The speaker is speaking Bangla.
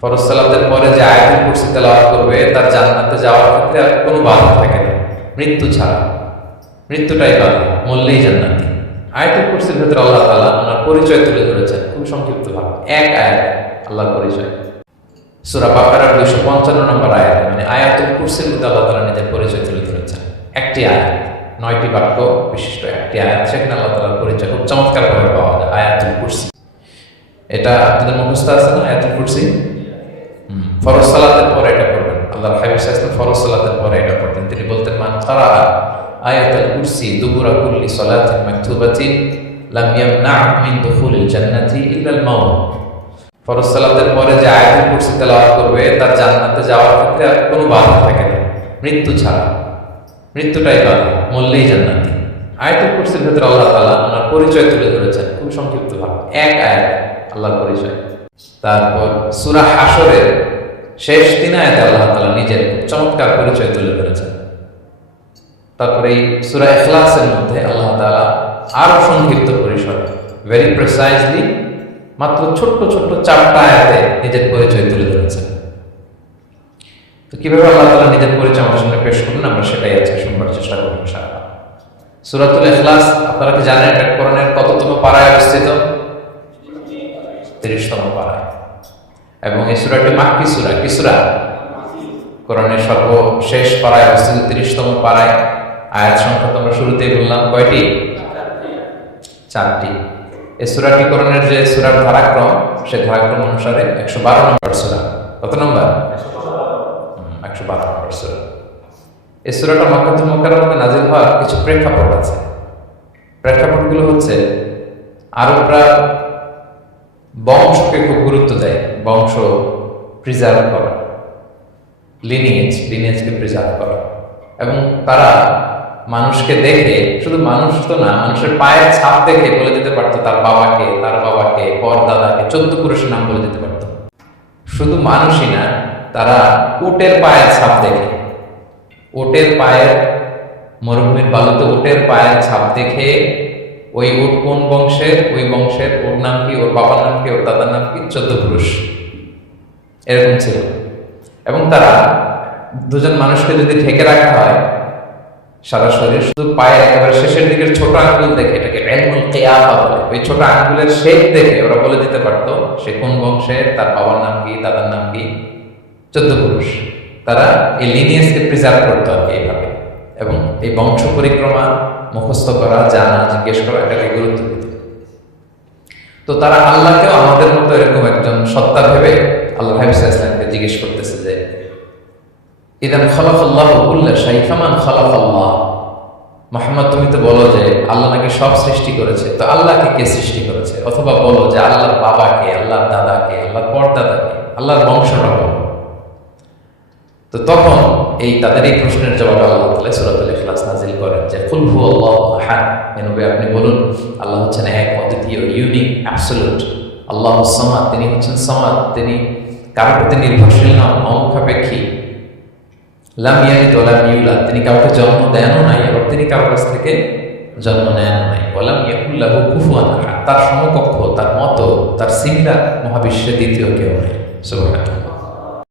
ফরজ সালাতের পরে যে আয়াতুল কুরসি তেলাওয়াত করবে তার জান্নাতে যাওয়ার ক্ষেত্রে আর কোনো বাধা থাকে না, মৃত্যু ছাড়া। মৃত্যুটাই বাধা, মরলেই জান্নাতি। আয়াতুল কুরসির ভেতরে আল্লাহ তাআলা ওনার পরিচয় তুলে ধরেছেন খুব সংক্ষিপ্ত ভাবে, এক আয়াত আল্লাহর পরিচয়। সূরা বাকারার 255 নম্বর আয়াত, মানে আয়াতুল কুরসির মধ্যে আল্লাহ তাআলা নিজের পরিচয় তুলে ধরেছেন। একটি আয়াত, 9টি বাক্য বিশিষ্ট একটি আয়াত, সেখানে আল্লাহ তাআলার পরিচয় খুব চমৎকার ভাবে পাওয়া যায়। আয়াতুল কুরসি, এটা আপনাদের মুখস্থ আছে না? আয়াতুল কুরসি ফরজ সালাতের পরে এটা পড়বেন। আল্লাহর হাবিব সাল্লাল্লাহু আলাইহি ওয়াসাল্লাম ফরজ সালাতের পরে এটা পড়তেন। তিনি বলতেন, মান কারা আয়াতুল কুরসি দুবুরা কুল্লি সালাতিন মাকতুবাতিন লাম ইয়ামনা' মিন দুখুলিল জান্নাতি ইল্লা আল মাউত। ফরজ সালাতের পরে যে আয়াতুল কুরসি তেলাওয়াত করবে তার জান্নাতে যাওয়ার ক্ষেত্রে আর কোনো বাধা থাকে না, মৃত্যু ছাড়া। মৃত্যুটাই বাধা, মরলেই জান্নাতি। আয়াতুল কুরসির ভেতরে আল্লাহ তাআলা ওনার পরিচয় তুলে ধরেছেন খুব সংক্ষিপ্ত ভাবে, এক আয়াত আল্লাহর পরিচয়। তারপর সূরা হাশরের শেষ 3 আয়াতে আল্লাহ তাআলা নিজের চমৎকার পরিচয় তুলে ধরেছেন। তারপরে এই সূরা ইখলাসের মধ্যে আল্লাহ তাআলা আরো সংক্ষিপ্ত পরিসরে, ভেরি প্রিসাইজলি, মাত্র ছোট্ট ছোট্ট 4টা আয়াতে নিজের পরিচয় তুলে ধরেছেন। তো কিভাবে আল্লাহ তাআলা নিজের পরিচয় আমাদের সামনে পেশ করবেন, আমরা সেটাই আজকে শুনবার চেষ্টা করব ইনশাআল্লাহ। সূরাতুল ইখলাস আপনারা কি জানেন এটা কোরআনের কততম পারায় অবস্থিত? 30তম পারায়। এবং এই সূরাটি মাক্কি সূরা। কি সূরা? কোরআনের সর্বশেষ পারায় অবস্থিত 30তম পারায়। আয়াত সংখ্যা তো আমরা শুরুতেই বললাম, কয়টি? 4টি। এই সূরাটি কোরআনের যে সূরার ধারাক্রম, সেই ধারাক্রম অনুসারে 112 নম্বর সূরা। কত নম্বর? 112 নম্বর সূরা। এই সূরাটা মক্কাতুল মুকাররমাতে নাযিল হওয়ার কিছু প্রেক্ষাপট আছে। প্রেক্ষাপটগুলো হচ্ছে, আরবরা বংশকে খুব গুরুত্ব দেয়, বংশ প্রিজার্ভ করা, লিনিয়েজকে প্রিজার্ভ করা। এবং তারা মানুষকে দেখে, শুধু মানুষ তো না, মানুষের পায়ের ছাপ দেখে বলে দিতে পারতো তার বাবাকে, তার বাবাকে, পরদাদাকে, 14 পুরুষের নাম বলে দিতে পারতো। শুধু মানুষই না, তারা উটের পায়ের ছাপ দেখে, উটের পায়ের, মরুভূমির বালুতে উটের পায়ের ছাপ দেখে ওই উট কোন বংশের, ওই বংশের ওর নাম কি, ওর বাবার নাম কি, ওর দাদার নাম কি, 14 পুরুষ এরকম ছিল। এবং তারা দুজন মানুষকে যদি ঢেকে রাখা হয় সারা শরীর, শুধু পায়ের একেবারে শেষের দিকের ছোট আঙ্গুল দেখে, এটাকে ইলমুল কিয়াফা বলে, ওই ছোট আঙ্গুলের শেপ দেখে ওরা বলে দিতে পারতো সে কোন বংশের, তার বাবার নাম কি, দাদার নাম কি, 14 পুরুষ। তারা এই লিনিয়েজকে প্রিজার্ভ করতো আর কি এইভাবে। এবং এই বংশ পরিক্রমা মুখস্থ করা, জানা, জিজ্ঞেস করা, এটাকে গুরুত্ব দিত। তো তারা আল্লাহকেও আমাদের মতো এরকম একজন সত্তা ভেবে আল্লাহ হাবিব সাল্লাল্লাহু আলাইহি ওয়াসাল্লামকে জিজ্ঞেস করতেছে যে, ইদান খালাকাল্লাহু কুল্লা শাই ফামান খালাকাল্লাহ। মুহাম্মদ, তুমি তো বলো যে আল্লাহ নাকি সব সৃষ্টি করেছে, তো আল্লাহকে কে সৃষ্টি করেছে? অথবা বলো যে আল্লাহর বাবাকে, আল্লাহর দাদাকে, আল্লাহর পরদাদাকে, আল্লাহর বংশটা বলো। তো তখন তাদের এই প্রশ্নের জবাবে আল্লাহ তাআলা সূরাতুল ইখলাস নাযিল করেন যে, কুল হুয়াল্লাহু আহাদ, নবী আপনি বলুন আল্লাহ হচ্ছেন এক, অদ্বিতীয়, ইউনিক, অ্যাবসলিউট। আল্লাহুস সামাদ, তিনি হচ্ছেন সামাদ, তিনি কারোর প্রতি নির্ভরশীল নন, অমুখাপেক্ষী। লাম ইয়ালিদ ওয়া লাম ইউলাদ, তিনি কাউকে জন্ম দেনও নাই, এবং তিনি কারোর কাছ থেকে জন্ম নেনও নাই। ওয়া লাম ইয়াকুল লাহু কুফুয়ান আহাদ, তার সমকক্ষ, তার মতো, তার সিমিলার মহাবিশ্বে দ্বিতীয় কেউ নেই। সুবহানাল্লাহ।